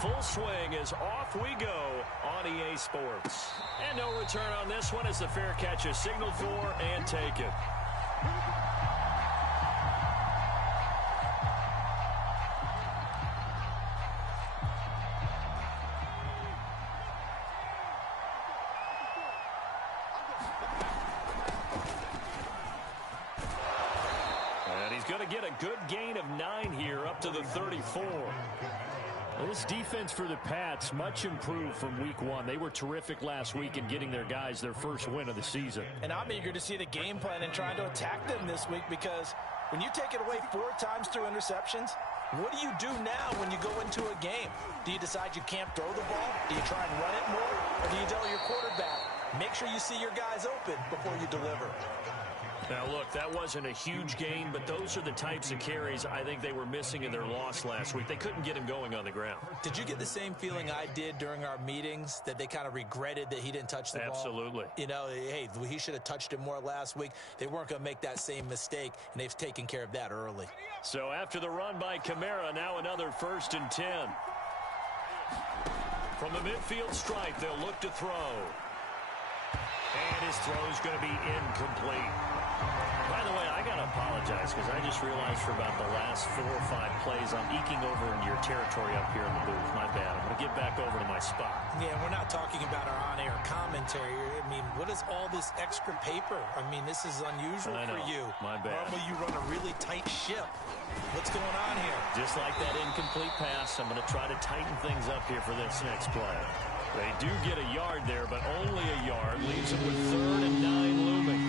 full swing as off we go on EA Sports. And no return on this one as the fair catch is signaled for and taken. And he's going to get a good gain of 9 here up to the 34. This defense for the Pats, much improved from week 1. They were terrific last week in getting their guys their first win of the season. And I'm eager to see the game plan and trying to attack them this week, because when you take it away 4 times through interceptions, what do you do now when you go into a game? Do you decide you can't throw the ball? Do you try and run it more? Or do you tell your quarterback, make sure you see your guys open before you deliver? Now, look, that wasn't a huge gain, but those are the types of carries I think they were missing in their loss last week. They couldn't get him going on the ground. Did you get the same feeling I did during our meetings, that they kind of regretted that he didn't touch the ball? Absolutely. You know, hey, he should have touched it more last week. They weren't going to make that same mistake, and they've taken care of that early. So after the run by Kamara, now another 1st and 10. From the midfield stripe, they'll look to throw. And his throw is going to be incomplete. By the way, I got to apologize because I just realized for about the last 4 or 5 plays I'm eking over into your territory up here in the booth. My bad. I'm going to get back over to my spot. Yeah, we're not talking about our on-air commentary. I mean, what is all this extra paper? I mean, this is unusual for you. My bad. Normally you run a really tight ship. What's going on here? Just like that incomplete pass, I'm going to try to tighten things up here for this next play. They do get a yard there, but only a yard. Leaves them with 3rd and 9 looming.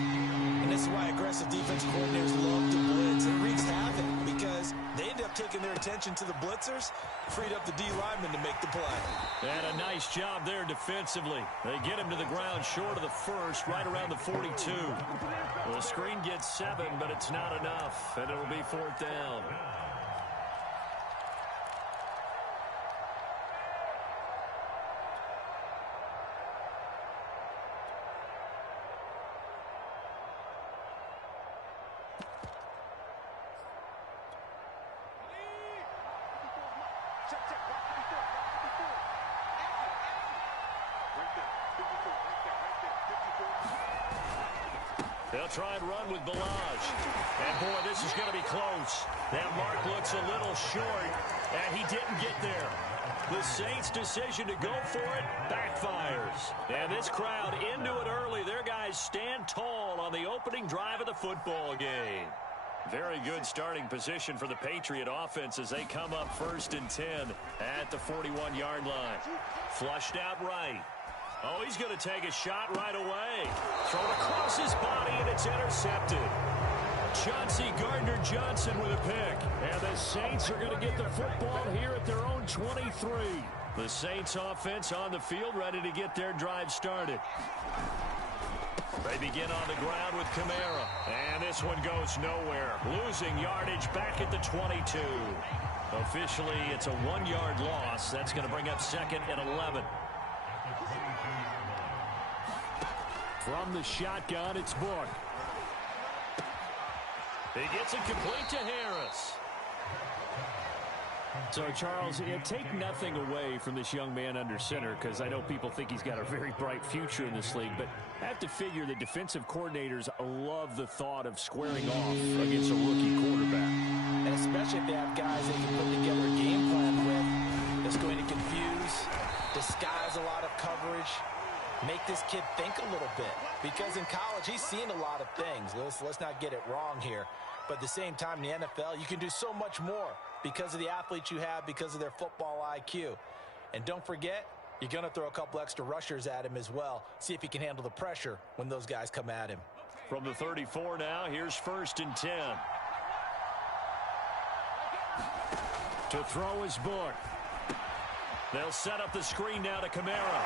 And this is why aggressive defense coordinators love to blitz. It wreaks havoc because they end up taking their attention to the blitzers, freed up the D lineman to make the play. And a nice job there defensively. They get him to the ground short of the 1st, right around the 42. Well, the screen gets 7, but it's not enough, and it'll be 4th down. They'll try and run with Ballage. And, boy, this is going to be close. That mark looks a little short, and he didn't get there. The Saints' decision to go for it backfires. And this crowd into it early. Their guys stand tall on the opening drive of the football game. Very good starting position for the Patriot offense as they come up 1st and 10 at the 41-yard line. Flushed out right. Oh, he's going to take a shot right away. Thrown across his body, and it's intercepted. Chauncey Gardner-Johnson with a pick. And the Saints are going to get the football here at their own 23. The Saints offense on the field, ready to get their drive started. They begin on the ground with Kamara. And this one goes nowhere. Losing yardage back at the 22. Officially, it's a 1-yard loss. That's going to bring up 2nd and 11. From the shotgun, it's Book. He gets it complete to Harris. So, Charles, take nothing away from this young man under center, because I know people think he's got a very bright future in this league, but I have to figure the defensive coordinators love the thought of squaring off against a rookie quarterback. And especially if they have guys they can put together a game plan with that's going to confuse, disguise a lot of coverage, make this kid think a little bit. Because in college, he's seen a lot of things. Let's not get it wrong here. But at the same time, in the NFL, you can do so much more because of the athletes you have, because of their football IQ. And don't forget, you're going to throw a couple extra rushers at him as well. See if he can handle the pressure when those guys come at him. From the 34 now, here's 1st and 10. To throw his Book. They'll set up the screen now to Kamara.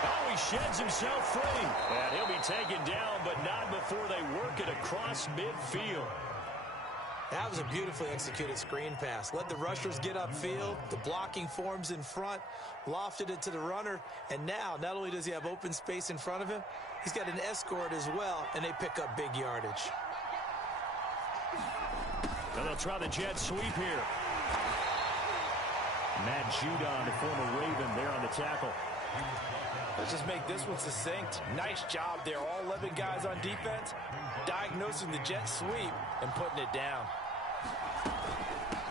Oh, he sheds himself free. And he'll be taken down, but not before they work it across midfield. That was a beautifully executed screen pass. Let the rushers get upfield. The blocking forms in front. Lofted it to the runner. And now, not only does he have open space in front of him, he's got an escort as well, and they pick up big yardage. And they'll try the jet sweep here. Matt Judon, the former Raven, there on the tackle. Let's just make this one succinct. Nice job there. All 11 guys on defense, diagnosing the jet sweep and putting it down.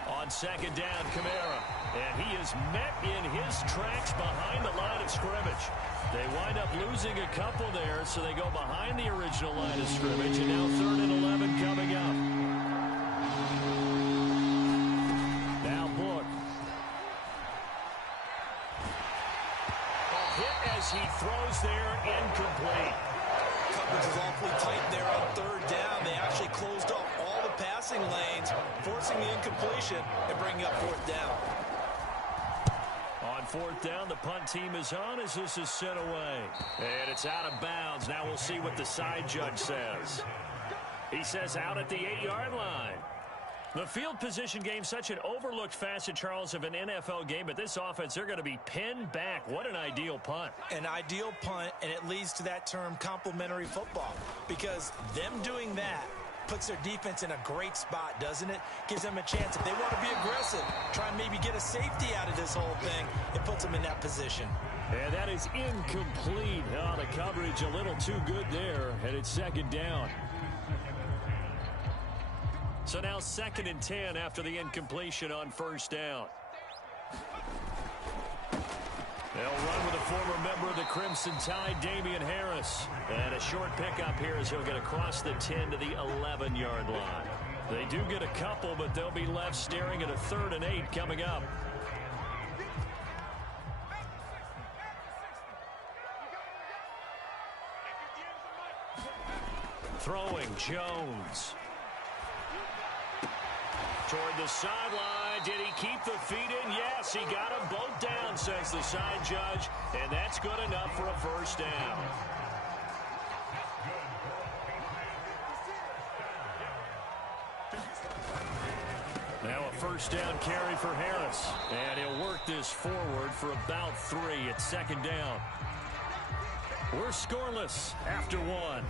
On second down, Kamara. And he is met in his tracks behind the line of scrimmage. They wind up losing a couple there, so they go behind the original line of scrimmage. And now 3rd and 11 coming up. Now Book. A hit as he throws there, incomplete. Coverage is awfully tight there on 3rd down. They actually closed off all the passing lanes, forcing the incompletion and bringing up 4th down. On 4th down, the punt team is on as this is sent away. And it's out of bounds. Now we'll see what the side judge says. He says out at the 8-yard line. The field position game, such an overlooked facet, Charles, of an NFL game. But this offense, they're going to be pinned back. What an ideal punt. An ideal punt, and it leads to that term complementary football. Because them doing that puts their defense in a great spot, doesn't it? Gives them a chance. If they want to be aggressive, try and maybe get a safety out of this whole thing, it puts them in that position. And that is incomplete. Oh, the coverage a little too good there, and it's 2nd down. So now 2nd and 10 after the incompletion on 1st down. They'll run with a former member of the Crimson Tide, Damian Harris. And a short pickup here as he'll get across the 10 to the 11-yard line. They do get a couple, but they'll be left staring at a 3rd and 8 coming up. Throwing, Jones. Toward the sideline. Did he keep the feet in? Yes, he got them both down, says the side judge. And that's good enough for a 1st down. Now a 1st down carry for Harris. And he'll work this forward for about 3 at 2nd down. We're scoreless after 1.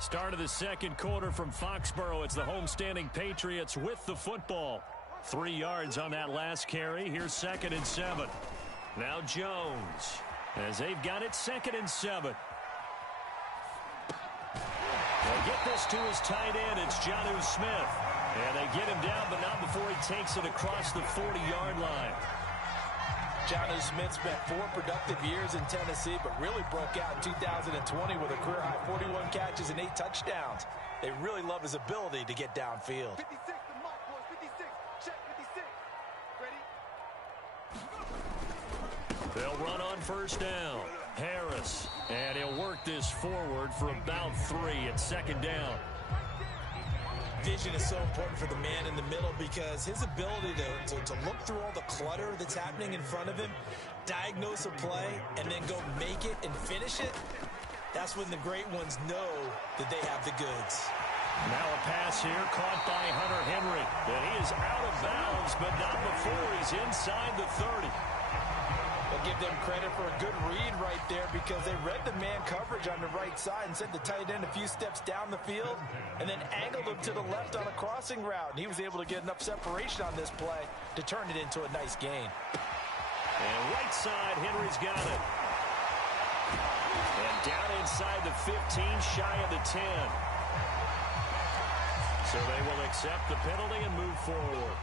Start of the 2nd quarter from Foxborough. It's the homestanding Patriots with the football. 3 yards on that last carry. Here's 2nd and 7. Now Jones, as they've got it 2nd and 7. They get this to his tight end. It's Jonnu Smith. And they get him down, but not before he takes it across the 40-yard line. Jonnu Smith spent 4 productive years in Tennessee, but really broke out in 2020 with a career-high 41 catches and 8 touchdowns. They really love his ability to get downfield. 56, the mark, boys. 56. Check 56. Ready? They'll run on 1st down. Harris. And he'll work this forward for about 3 at 2nd down. Vision is so important for the man in the middle because his ability to look through all the clutter that's happening in front of him, diagnose a play, and then go make it and finish it, that's when the great ones know that they have the goods. Now a pass here caught by Hunter Henry. And he is out of bounds, but not before he's inside the 30. I'll give them credit for a good read right there because they read the man coverage on the right side and sent the tight end a few steps down the field and then angled him to the left on a crossing route. And he was able to get enough separation on this play to turn it into a nice gain. And right side, Henry's got it. And down inside the 15, shy of the 10. So they will accept the penalty and move forward.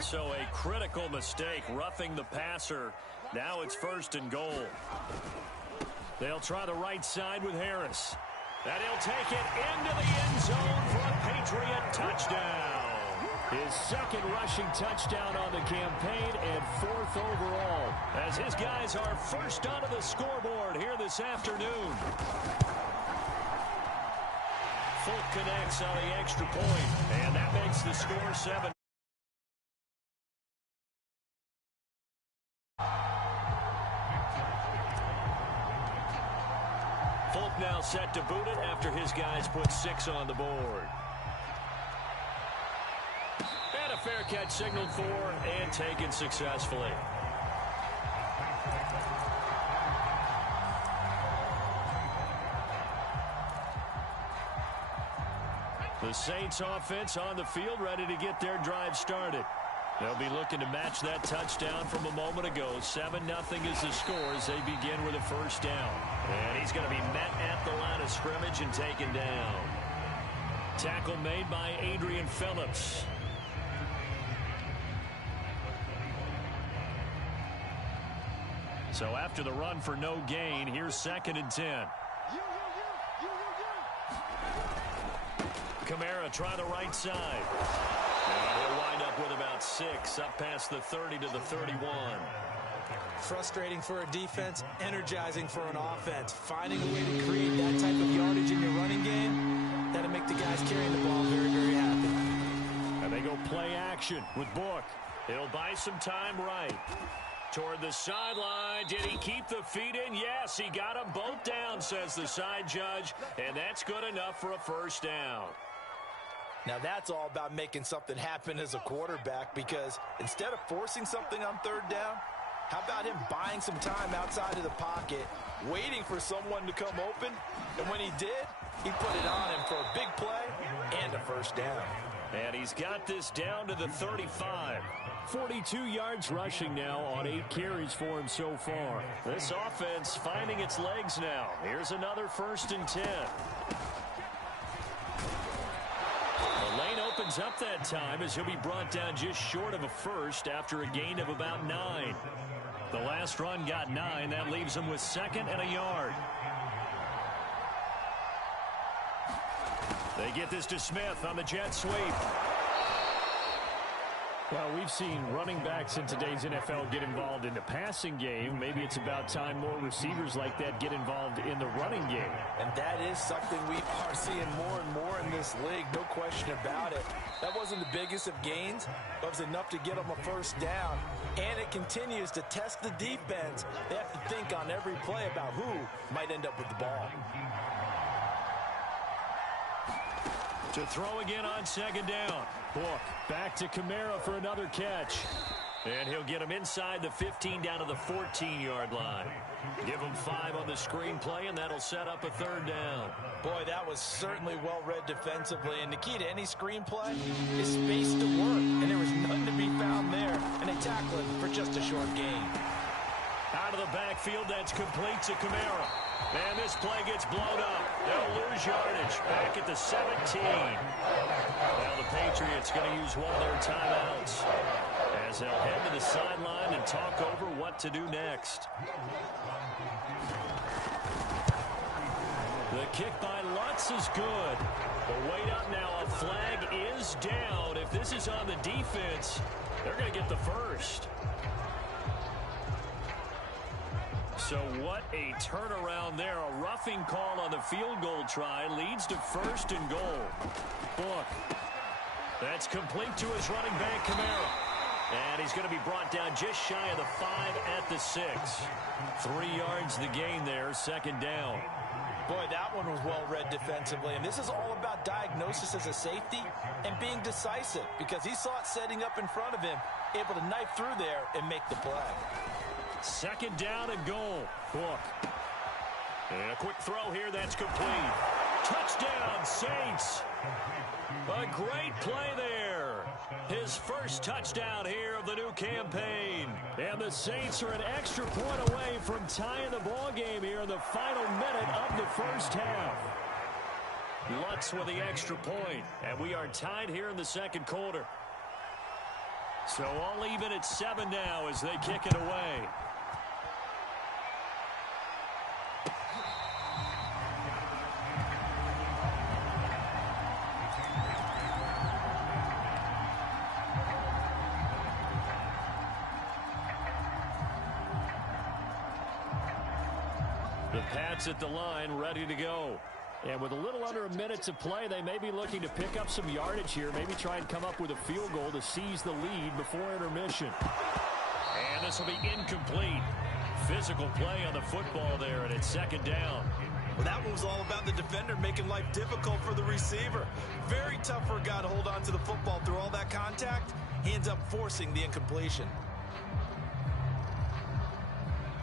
So a critical mistake, roughing the passer. Now it's 1st and goal. They'll try the right side with Harris. And he'll take it into the end zone for a Patriot touchdown. His 2nd rushing touchdown on the campaign and 4th overall. As his guys are first onto the scoreboard here this afternoon. Folk connects on the extra point, and that makes the score 7. Folk now set to boot it after his guys put 6 on the board. And a fair catch signaled for and taken successfully. The Saints offense on the field, ready to get their drive started. They'll be looking to match that touchdown from a moment ago. 7-0 is the score as they begin with a first down. And he's going to be met at the line of scrimmage and taken down. Tackle made by Adrian Phillips. So after the run for no gain, here's 2nd and 10. Kamara try the right side. And he'll wind up with about 6, up past the 30 to the 31. Frustrating for a defense, energizing for an offense. Finding a way to create that type of yardage in your running game, that'll make the guys carrying the ball very, very happy. And they go play action with Book. He'll buy some time right. Toward the sideline. Did he keep the feet in? Yes, he got them both down, says the side judge. And that's good enough for a first down. Now that's all about making something happen as a quarterback, because instead of forcing something on 3rd down, how about him buying some time outside of the pocket, waiting for someone to come open, and when he did, he put it on him for a big play and a first down. And he's got this down to the 35. 42 yards rushing now on 8 carries for him so far. This offense finding its legs now. Here's another 1st and 10. The lane opens up that time as he'll be brought down just short of a first after a gain of about 9. The last run got 9. That leaves him with 2nd and a yard. They get this to Smith on the jet sweep. Well, we've seen running backs in today's NFL get involved in the passing game. Maybe it's about time more receivers like that get involved in the running game. And that is something we are seeing more and more in this league, no question about it. That wasn't the biggest of gains, but it was enough to get them a first down. And it continues to test the defense. They have to think on every play about who might end up with the ball. To throw again on 2nd down. Book back to Kamara for another catch. And he'll get him inside the 15 down to the 14-yard line. Give him 5 on the screenplay, and that'll set up a 3rd down. Boy, that was certainly well-read defensively. And the key to any screenplay is space to work. And there was none to be found there. And they tackle him for just a short gain. Out of the backfield, that's complete to Kamara. And this play gets blown up. They'll lose yardage back at the 17. Now the Patriots going to use one of their timeouts as they'll head to the sideline and talk over what to do next. The kick by Lutz is good. But wait up now. A flag is down. If this is on the defense, they're going to get the first. So what a turnaround there. A roughing call on the field goal try leads to 1st and goal. Book. That's complete to his running back, Kamara. And he's going to be brought down just shy of the 5 at the 6. 3 yards the gain there, 2nd down. Boy, that one was well-read defensively. And this is all about diagnosis as a safety and being decisive, because he saw it setting up in front of him, able to knife through there and make the play. 2nd down and goal. Book. And a quick throw here. That's complete. Touchdown, Saints. A great play there. His first touchdown here of the new campaign. And the Saints are an extra point away from tying the ball game here in the final minute of the first half. Lutz with the extra point. And we are tied here in the 2nd quarter. So all even at 7 now as they kick it away. The Pats at the line, ready to go. And with a little under a minute to play, they may be looking to pick up some yardage here. Maybe try and come up with a field goal to seize the lead before intermission. And this will be incomplete. Physical play on the football there, and it's 2nd down. Well, that one was all about the defender making life difficult for the receiver. Very tough for a guy to hold on to the football through all that contact. He ends up forcing the incompletion.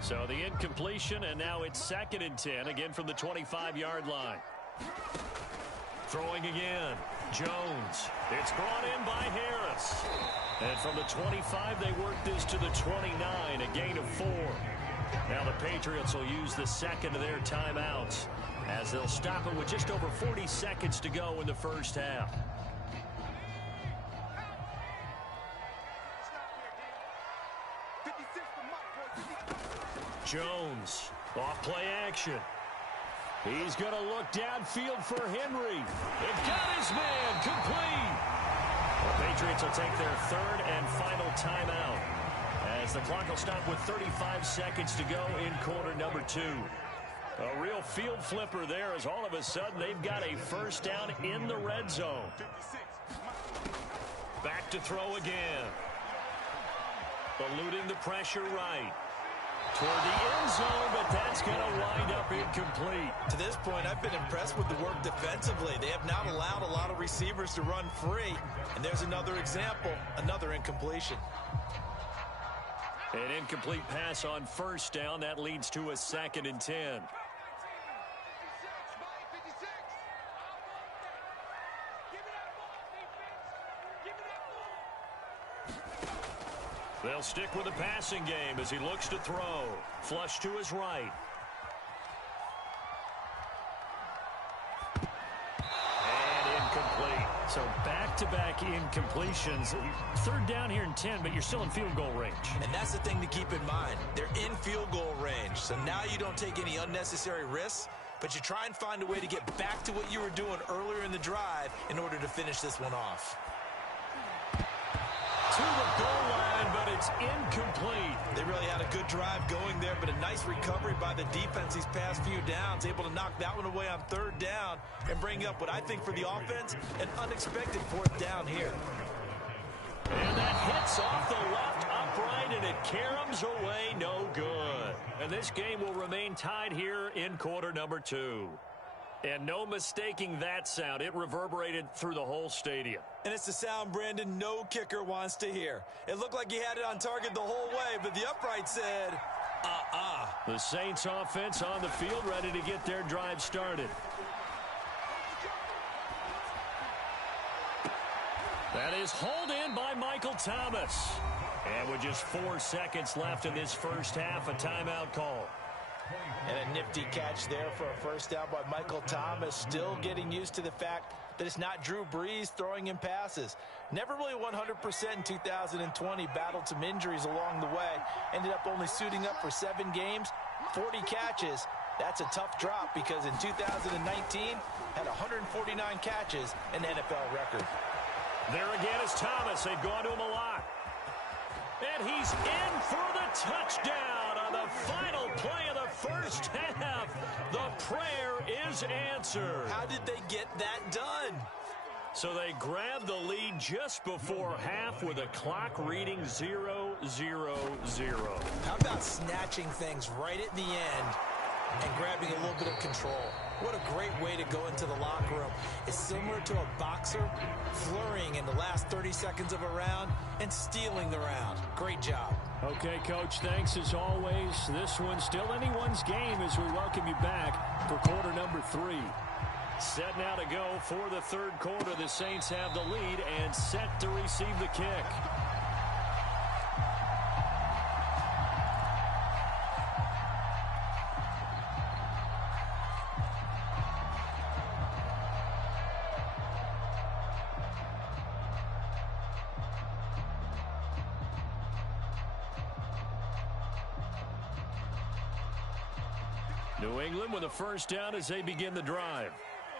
So the incompletion, and now it's 2nd and 10, again from the 25-yard line. Throwing again. Jones. It's brought in by Harris. And from the 25, they work this to the 29, a gain of 4. Now the Patriots will use the second of their timeouts as they'll stop it with just over 40 seconds to go in the first half. Jones, off play action. He's going to look downfield for Henry. It got his man complete. The Patriots will take their third and final timeout as the clock will stop with 35 seconds to go in quarter number 2. A real field flipper there as all of a sudden they've got a first down in the red zone. Back to throw again. Eluding the pressure right. Toward the end zone, but that's going to wind up incomplete. To this point, I've been impressed with the work defensively. They have not allowed a lot of receivers to run free. And there's another example, another incompletion. An incomplete pass on first down. That leads to a 2nd and 10. They'll stick with the passing game as he looks to throw. Flush to his right. And incomplete. So back-to-back incompletions. Third down here and 10, but you're still in field goal range. And that's the thing to keep in mind. They're in field goal range. So now you don't take any unnecessary risks, but you try and find a way to get back to what you were doing earlier in the drive in order to finish this one off. To the goal line, but it's incomplete. They really had a good drive going there, but a nice recovery by the defense these past few downs, able to knock that one away on third down and bring up what I think for the offense, an unexpected fourth down here. And that hits off the left upright, and it caroms away no good. And this game will remain tied here in quarter number 2. And no mistaking that sound. It reverberated through the whole stadium. And it's the sound, Brandon, no kicker wants to hear. It looked like he had it on target the whole way, but the upright said, The Saints offense on the field, ready to get their drive started. That is hauled in by Michael Thomas. And with just 4 seconds left in this first half, a timeout call. And a nifty catch there for a first down by Michael Thomas. Still getting used to the fact that it's not Drew Brees throwing him passes. Never really 100% in 2020. Battled some injuries along the way. Ended up only suiting up for 7 games, 40 catches. That's a tough drop because in 2019 had 149 catches, an NFL record. There again is Thomas. They've gone to him a lot. And he's in for the touchdown on the final play of the first half. The prayer is answered. How did they get that done? So they grabbed the lead just before half with a clock reading 0-0-0. How about snatching things right at the end and grabbing a little bit of control? What a great way to go into the locker room. It's similar to a boxer flurrying in the last 30 seconds of a round and stealing the round. Great job. Okay, Coach, thanks as always. This one's still anyone's game as we welcome you back for quarter number 3. Set now to go for the third quarter. The Saints have the lead and set to receive the kick. New England with a first down as they begin the drive.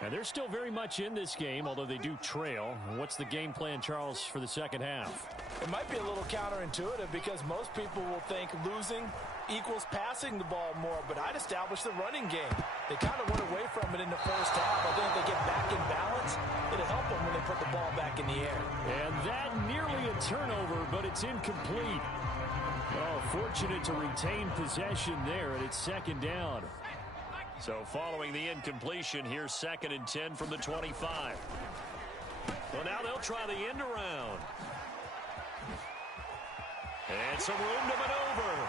And they're still very much in this game, although they do trail. What's the game plan, Charles, for the second half? It might be a little counterintuitive because most people will think losing equals passing the ball more, but I'd establish the running game. They kind of went away from it in the first half. I think if they get back in balance, it'll help them when they put the ball back in the air. And that nearly a turnover, but it's incomplete. Oh, fortunate to retain possession there, and it's second down. So following the incompletion, here's 2nd and 10 from the 25. Well, now they'll try the end around. And some room to maneuver.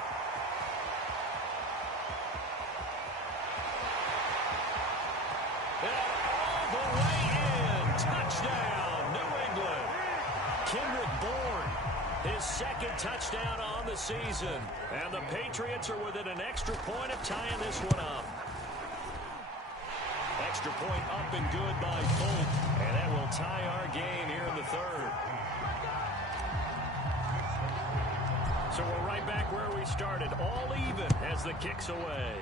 And all the way in. Touchdown. second touchdown on the season. And the Patriots are within an extra point of tying this one up. Extra point up and good by Folk. And that will tie our game here in the third. So we're right back where we started. All even as the kick's away.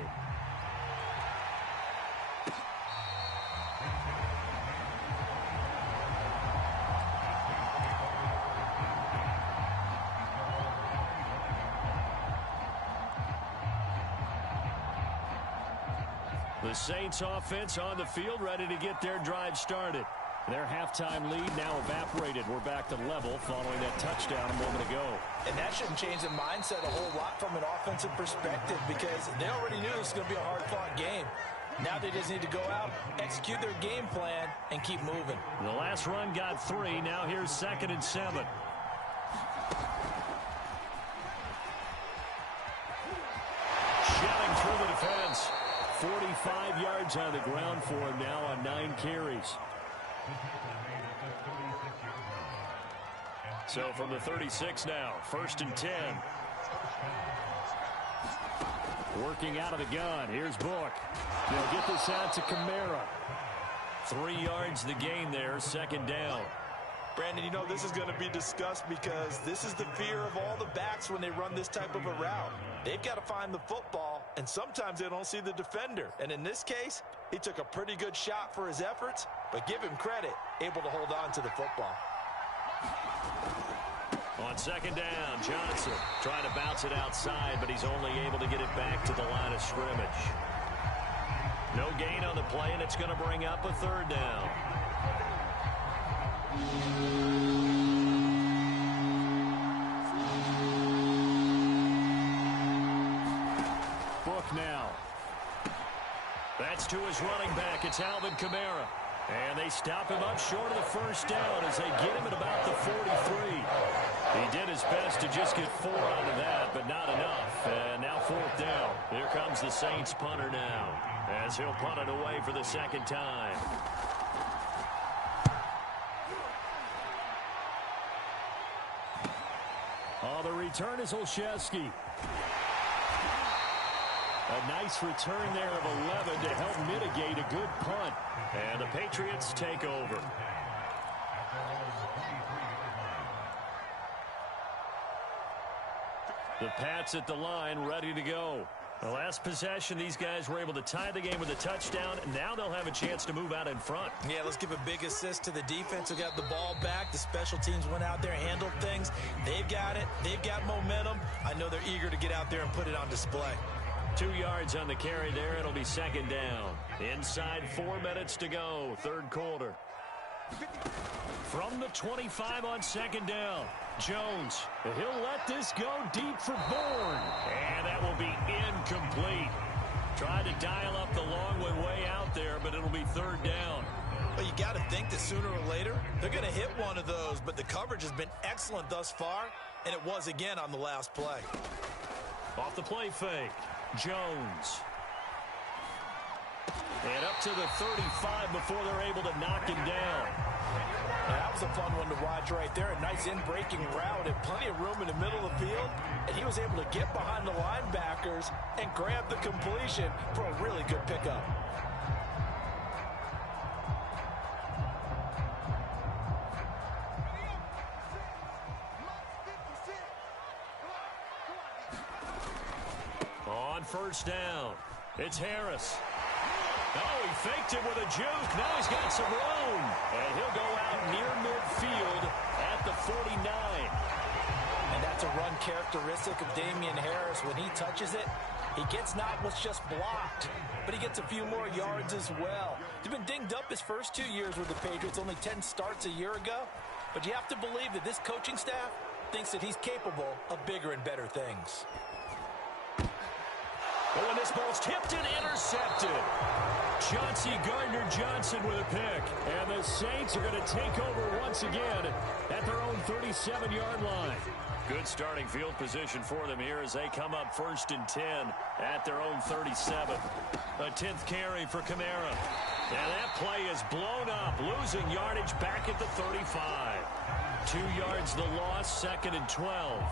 The Saints offense on the field, ready to get their drive started. Their halftime lead now evaporated. We're back to level following that touchdown a moment ago. And that shouldn't change the mindset a whole lot from an offensive perspective because they already knew this was going to be a hard-fought game. Now they just need to go out, execute their game plan, and keep moving. The last run got 3. Now here's 2nd and 7. Shelling through the defense. 45 yards on the ground for him now on 9 carries. So from the 36 now, 1st and 10. Working out of the gun. Here's Book. They'll get this out to Kamara. 3 yards the gain there, 2nd down. Brandon, you know this is going to be discussed because this is the fear of all the backs when they run this type of a route. They've got to find the football, and sometimes they don't see the defender. And in this case, he took a pretty good shot for his efforts, but give him credit, able to hold on to the football. On 2nd down, Johnson trying to bounce it outside, but he's only able to get it back to the line of scrimmage. No gain on the play, and it's going to bring up a 3rd down. Book now. That's to his running back. It's Alvin Kamara. And they stop him up short of the 1st down as they get him at about the 43. He did his best to just get 4 out of that, but not enough. And now 4th down. Here comes the Saints punter now as he'll punt it away for the 2nd time. Oh, the return is Olszewski. A nice return there of 11 to help mitigate a good punt. And the Patriots take over. The Pats at the line, ready to go. The last possession, these guys were able to tie the game with a touchdown. Now they'll have a chance to move out in front. Yeah, let's give a big assist to the defense who got the ball back. The special teams went out there, handled things. They've got it. They've got momentum. I know they're eager to get out there and put it on display. 2 yards on the carry there. It'll be 2nd down. Inside 4 minutes to go, 3rd quarter. From the 25 on 2nd down, Jones. He'll let this go deep for Bourne. And that will be incomplete. Tried to dial up the long way out there, but it'll be 3rd down. Well, you got to think that sooner or later, they're going to hit one of those, but the coverage has been excellent thus far, and it was again on the last play. Off the play fake, Jones. And up to the 35 before they're able to knock him down. That was a fun one to watch right there. A nice in-breaking route and plenty of room in the middle of the field. And he was able to get behind the linebackers and grab the completion for a really good pickup. On 1st down, it's Harris. Oh, he faked it with a juke. Now he's got some room. And he'll go out near midfield at the 49. And that's a run characteristic of Damian Harris. When he touches it, he gets not what's just blocked, but he gets a few more yards as well. He's been dinged up his first 2 years with the Patriots, only 10 starts a year ago. But you have to believe that this coaching staff thinks that he's capable of bigger and better things. But when this ball's tipped and intercepted, Chauncey Gardner-Johnson with a pick. And the Saints are going to take over once again at their own 37-yard line. Good starting field position for them here as they come up 1st and 10 at their own 37. A 10th carry for Kamara. And that play is blown up, losing yardage back at the 35. 2 yards the loss, 2nd and 12.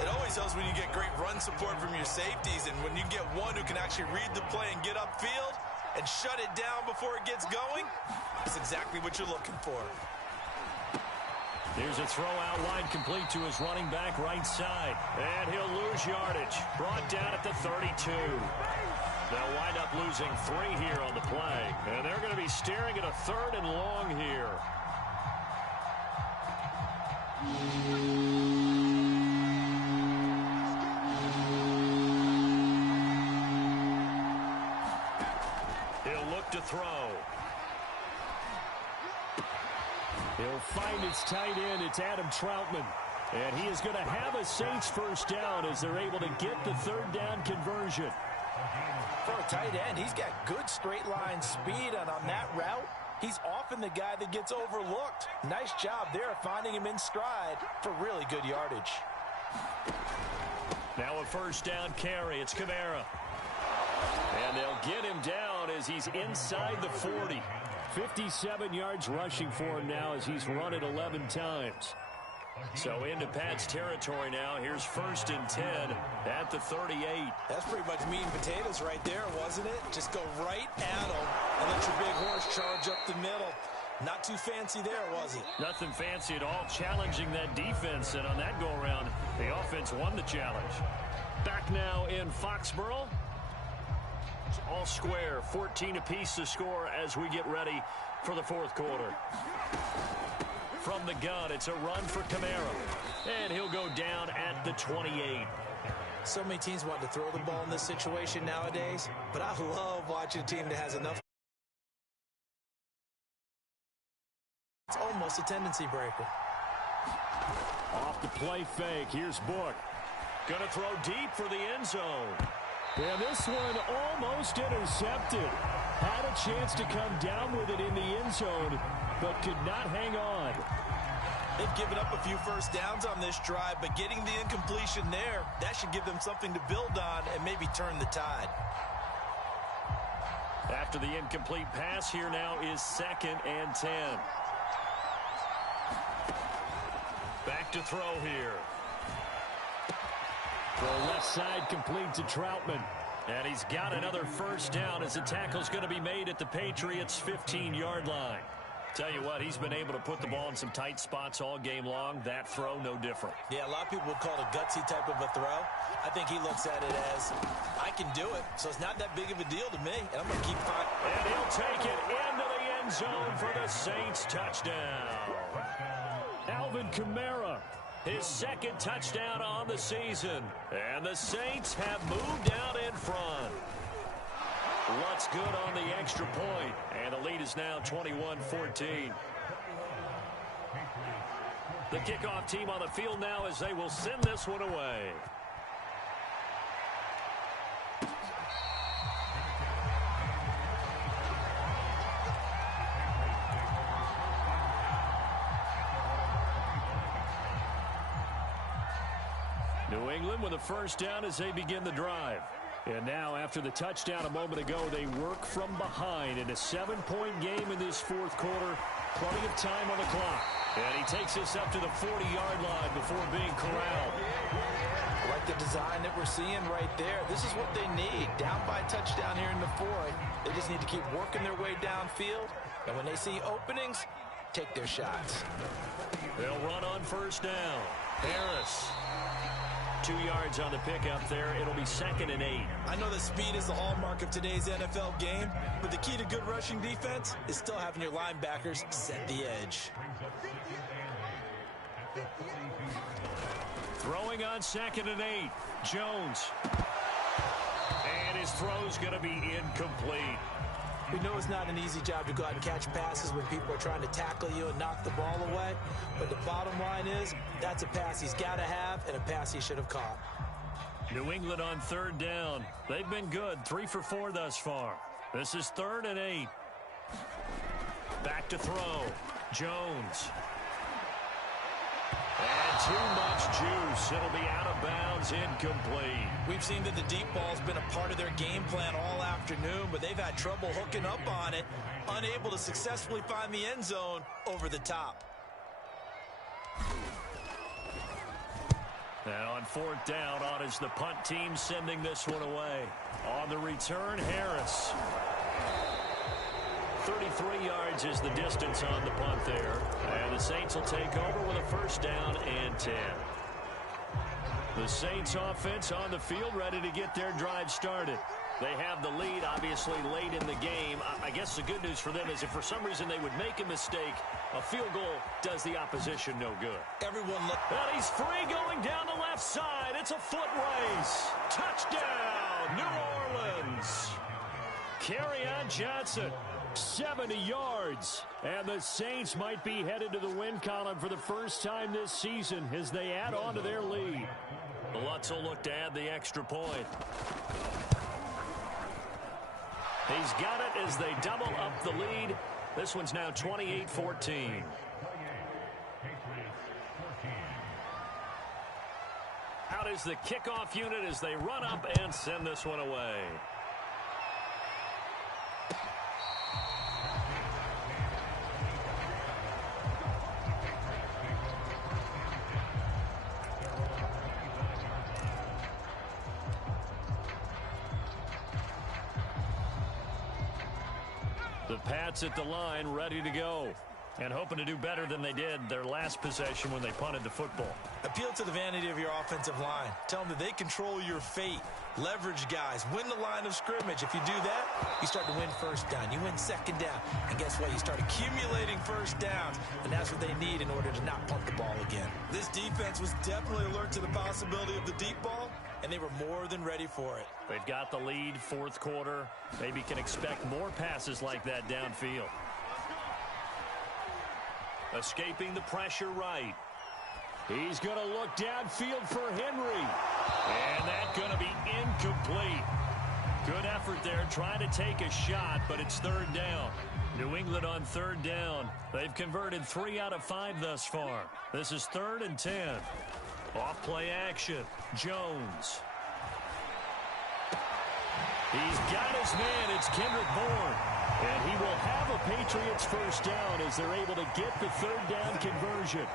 It always helps when you get great run support from your safeties, and when you get one who can actually read the play and get upfield and shut it down before it gets going, that's exactly what you're looking for. Here's a throw out wide, complete to his running back right side. And he'll lose yardage. Brought down at the 32. They'll wind up losing 3 here on the play. And they're going to be staring at a 3rd and long here. He'll look to throw. He'll find his tight end. It's Adam Troutman. And he is going to have a Saints first down as they're able to get the 3rd down conversion. For a tight end, he's got good straight line speed, and on that route, he's often the guy that gets overlooked. Nice job there finding him in stride for really good yardage. Now a first down carry. It's Kamara. And they'll get him down as he's inside the 40. 57 yards rushing for him now as he's run it 11 times. So into Pat's territory now. Here's 1st and 10 at the 38. That's pretty much meat and potatoes right there, wasn't it? Just go right at them and let your big horse charge up the middle. Not too fancy there, was it? Nothing fancy at all, challenging that defense. And on that go-around, the offense won the challenge. Back now in Foxborough. All square, 14 apiece to score as we get ready for the 4th quarter. From the gun, it's a run for Kamara. And he'll go down at the 28. So many teams want to throw the ball in this situation nowadays, but I love watching a team that has enough. It's almost a tendency breaker. Off the play fake. Here's Book. Gonna throw deep for the end zone. Yeah, this one almost intercepted. Had a chance to come down with it in the end zone, but could not hang on. They've given up a few first downs on this drive, but getting the incompletion there, that should give them something to build on and maybe turn the tide. After the incomplete pass, here now is 2nd and 10. Back to throw here. Throw left side complete to Troutman. And he's got another first down as the tackle's going to be made at the Patriots' 15-yard line. Tell you what, he's been able to put the ball in some tight spots all game long. That throw, no different. Yeah, a lot of people would call it a gutsy type of a throw. I think he looks at it as, I can do it, so it's not that big of a deal to me, and I'm going to keep fighting. And he'll take it into the end zone for the Saints touchdown. Alvin Kamara. His 2nd touchdown on the season. And the Saints have moved out in front. What's good on the extra point? And the lead is now 21-14. The kickoff team on the field now as they will send this one away. New England with a first down as they begin the drive. And now, after the touchdown a moment ago, they work from behind in a 7-point game in this 4th quarter. Plenty of time on the clock. And he takes us up to the 40-yard line before being corralled. I like the design that we're seeing right there. This is what they need. Down by a touchdown here in the 4th. They just need to keep working their way downfield. And when they see openings, take their shots. They'll run on first down. Harris. 2 yards on the pickup there. It'll be 2nd and 8. I know that speed is the hallmark of today's NFL game, but the key to good rushing defense is still having your linebackers set the edge. Throwing on 2nd and 8. Jones. And his throw's going to be incomplete. We know it's not an easy job to go out and catch passes when people are trying to tackle you and knock the ball away. But the bottom line is, that's a pass he's got to have and a pass he should have caught. New England on 3rd down. They've been good. 3 for 4 thus far. This is 3rd and 8. Back to throw. Jones. And too much juice. It'll be out of bounds, incomplete. We've seen that the deep ball's been a part of their game plan all afternoon, but they've had trouble hooking up on it, unable to successfully find the end zone over the top. And on fourth down, on is the punt team sending this one away. On the return, Harris. 33 yards is the distance on the punt there. And the Saints will take over with a first down and 10. The Saints offense on the field ready to get their drive started. They have the lead, obviously, late in the game. I guess the good news for them is if for some reason they would make a mistake, a field goal does the opposition no good. Everyone look. And he's free going down the left side. It's a foot race. Touchdown, New Orleans. Kerryon Johnson. 70 yards. And the Saints might be headed to the win column for the first time this season as they add on to their lead. The Lutz will look to add the extra point. He's got it as they double up the lead. This one's now 28-14. Out is the kickoff unit as they run up and send this one away. The Pats at the line, ready to go. And hoping to do better than they did their last possession when they punted the football. Appeal to the vanity of your offensive line. Tell them that they control your fate. Leverage guys. Win the line of scrimmage. If you do that, you start to win first down. You win second down. And guess what? You start accumulating first downs. And that's what they need in order to not punt the ball again. This defense was definitely alert to the possibility of the deep ball, and they were more than ready for it. They've got the lead, fourth quarter. Maybe can expect more passes like that downfield. Escaping the pressure right. He's going to look downfield for Henry. And that's going to be incomplete. Good effort there trying to take a shot, but it's third down. New England on third down. They've converted 3 out of 5 thus far. This is 3rd and 10. Off play action. Jones. He's got his man. It's Kendrick Bourne. And he will have a Patriots first down as they're able to get the third down conversion.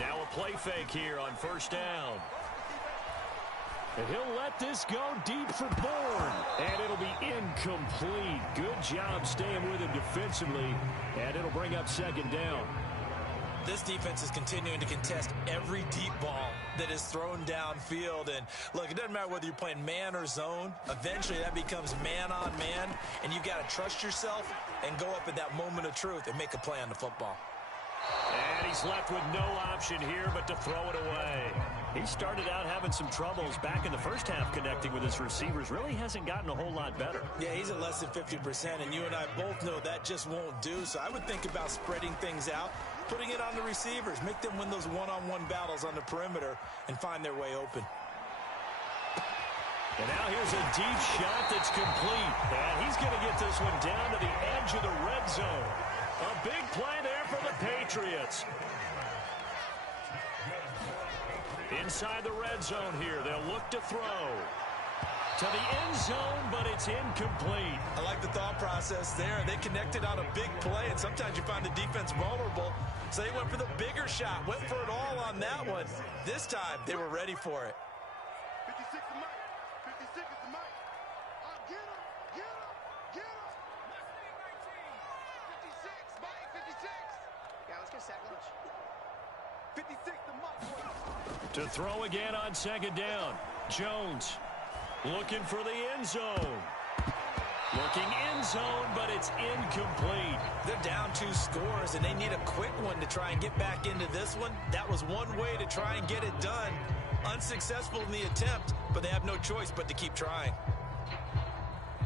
Now a play fake here on first down. And he'll let this go deep for Bourne. And it'll be incomplete. Good job staying with him defensively. And it'll bring up second down. This defense is continuing to contest every deep ball that is thrown downfield. And look, it doesn't matter whether you're playing man or zone. Eventually that becomes man on man. And you got to trust yourself and go up at that moment of truth and make a play on the football. And he's left with no option here but to throw it away. He started out having some troubles back in the first half connecting with his receivers. Really hasn't gotten a whole lot better. Yeah, he's at less than 50%, and you and I both know that just won't do. So I would think about spreading things out, putting it on the receivers, make them win those one-on-one battles on the perimeter and find their way open. And now here's a deep shot that's complete. And he's going to get this one down to the edge of the red zone. A big play there for the Patriots. Inside the red zone here, they'll look to throw. To the end zone, but it's incomplete. I like the thought process there. They connected on a big play, and sometimes you find the defense vulnerable. So they went for the bigger shot, went for it all on that one. This time, they were ready for it. 56 is Mike. 56 is the Mike. Get him. Get him. Get him. 56, Mike. 56. Yeah, let's get sack lunch. 56 to Mike. To throw again on second down. Jones looking for the end zone. Looking end zone, but it's incomplete. They're down 2 scores, and they need a quick one to try and get back into this one. That was one way to try and get it done. Unsuccessful in the attempt, but they have no choice but to keep trying.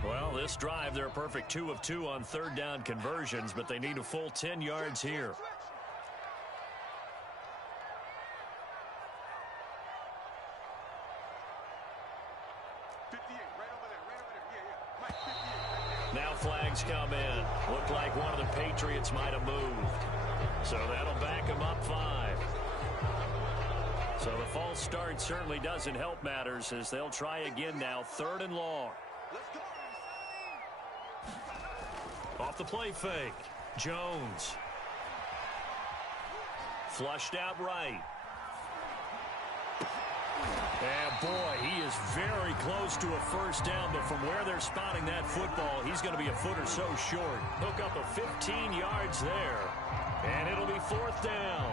Well, this drive, they're a perfect 2 of 2 on third down conversions, but they need a full 10 yards here. Now flags come in. Looked like one of the Patriots might have moved. So that'll back them up 5. So the false start certainly doesn't help matters as they'll try again now. 3rd and long. Let's go. Off the play fake. Jones. Flushed out right. And, boy, he is very close to a first down, but from where they're spotting that football, he's going to be a foot or so short. Hook up a 15 yards there, and it'll be fourth down.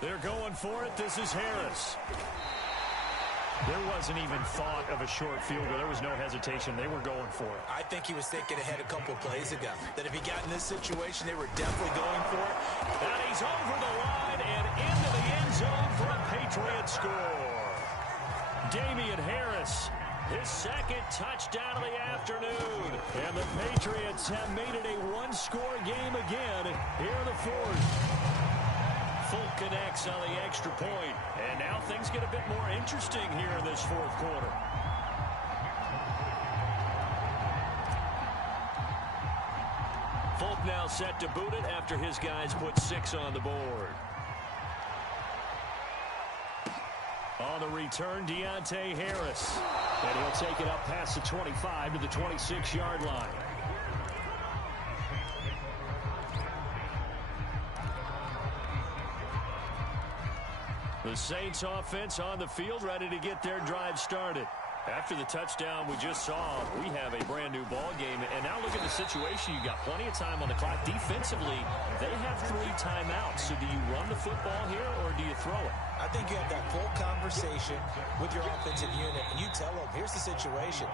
They're going for it. This is Harris. There wasn't even thought of a short field goal. There was no hesitation. They were going for it. I think he was thinking ahead a couple of plays ago, that if he got in this situation, they were definitely going for it. And he's over the line and into the end zone for a Patriot score. Damian Harris, his second touchdown of the afternoon. And the Patriots have made it a one-score game again here in the fourth. Folk connects on the extra point, and now things get a bit more interesting here in this fourth quarter. Folk now set to boot it after his guys put 6 on the board. On the return, Deontay Harris. And he'll take it up past the 25 to the 26-yard line. The Saints offense on the field, ready to get their drive started. After the touchdown we just saw, we have a brand new ball game. And now look at the situation. You got plenty of time on the clock. Defensively, they have 3 timeouts. So do you run the football here or do you throw it? I think you have that full conversation with your offensive unit, and you tell them, here's the situation.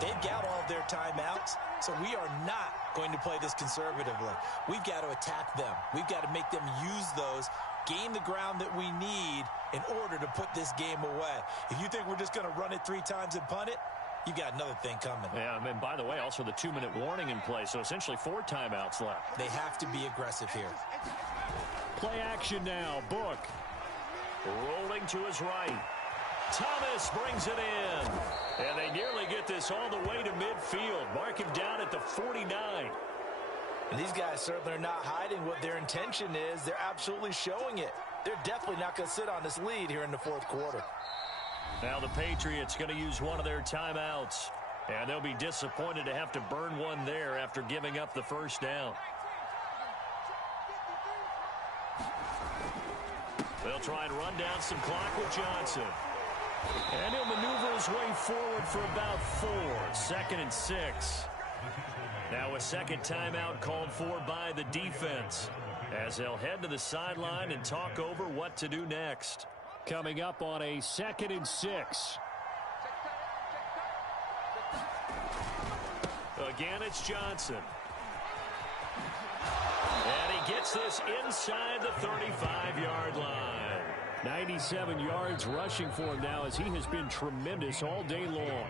They've got all of their timeouts, so we are not going to play this conservatively. We've got to attack them. We've got to make them use those, gain the ground that we need in order to put this game away. If you think we're just going to run it 3 times and punt it, you got another thing coming. Yeah, and by the way, also the 2-minute warning in play, so essentially 4 timeouts left. They have to be aggressive here. Play action now. Book. Rolling to his right. Thomas brings it in. And they nearly get this all the way to midfield. Mark him down at the 49. And these guys certainly are not hiding what their intention is. They're absolutely showing it. They're definitely not going to sit on this lead here in the fourth quarter. Now the Patriots going to use one of their timeouts. And they'll be disappointed to have to burn one there after giving up the first down. They'll try and run down some clock with Johnson. And he'll maneuver his way forward for about 4. 2nd and 6. Now a second timeout called for by the defense, as they'll head to the sideline and talk over what to do next. Coming up on a 2nd and 6. Again, it's Johnson. And he gets this inside the 35-yard line. 97 yards rushing for him now, as he has been tremendous all day long.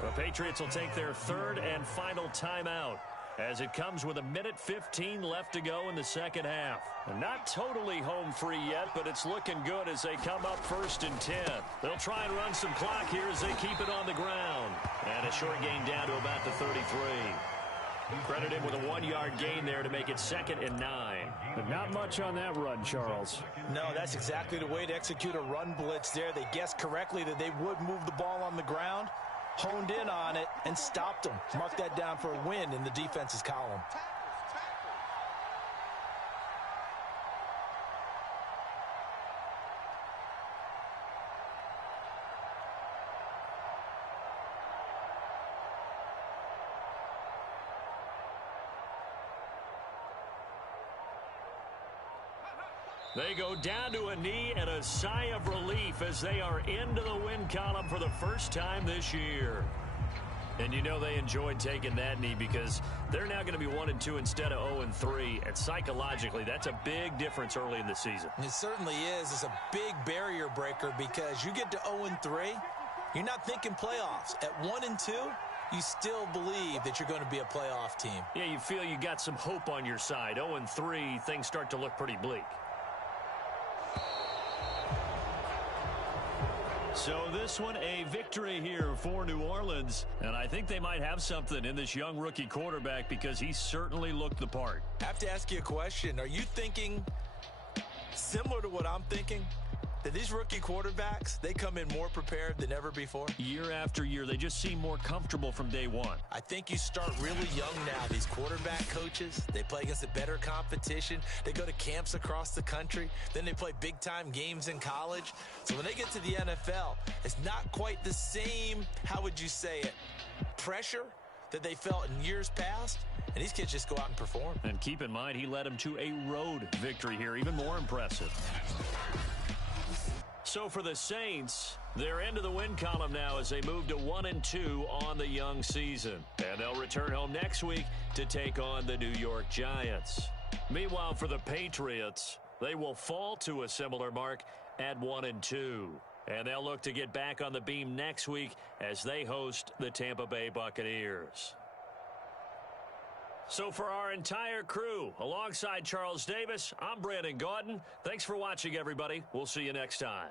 The Patriots will take their 3rd and final timeout, as it comes with 1:15 left to go in the second half. And not totally home free yet, but it's looking good as they come up 1st and 10. They'll try and run some clock here as they keep it on the ground. And a short gain down to about the 33. Credit him with a 1-yard gain there to make it 2nd and 9. But not much on that run, Charles. No, that's exactly the way to execute a run blitz there. They guessed correctly that they would move the ball on the ground, honed in on it, and stopped them. Mark that down for a win in the defense's column. They go down to a knee and a sigh of relief as they are into the win column for the first time this year. And you know they enjoyed taking that knee because they're now going to be 1-2 instead of 0-3. And psychologically, that's a big difference early in the season. It certainly is. It's a big barrier breaker because you get to 0-3, you're not thinking playoffs. At 1-2, you still believe that you're going to be a playoff team. Yeah, you feel you got some hope on your side. 0-3, things start to look pretty bleak. So this one, a victory here for New Orleans. And I think they might have something in this young rookie quarterback because he certainly looked the part. I have to ask you a question. Are you thinking similar to what I'm thinking? that these rookie quarterbacks, they come in more prepared than ever before? Year after year, they just seem more comfortable from day one. I think you start really young now. These quarterback coaches, they play against a better competition. They go to camps across the country. Then they play big-time games in college. So when they get to the NFL, it's not quite the same, how would you say it, pressure that they felt in years past. And these kids just go out and perform. And keep in mind, he led them to a road victory here, even more impressive. So for the Saints, they're into the win column now as they move to 1-2 on the young season. And they'll return home next week to take on the New York Giants. Meanwhile, for the Patriots, they will fall to a similar mark at 1-2. And they'll look to get back on the beam next week as they host the Tampa Bay Buccaneers. So for our entire crew, alongside Charles Davis, I'm Brandon Gaudin. Thanks for watching, everybody. We'll see you next time.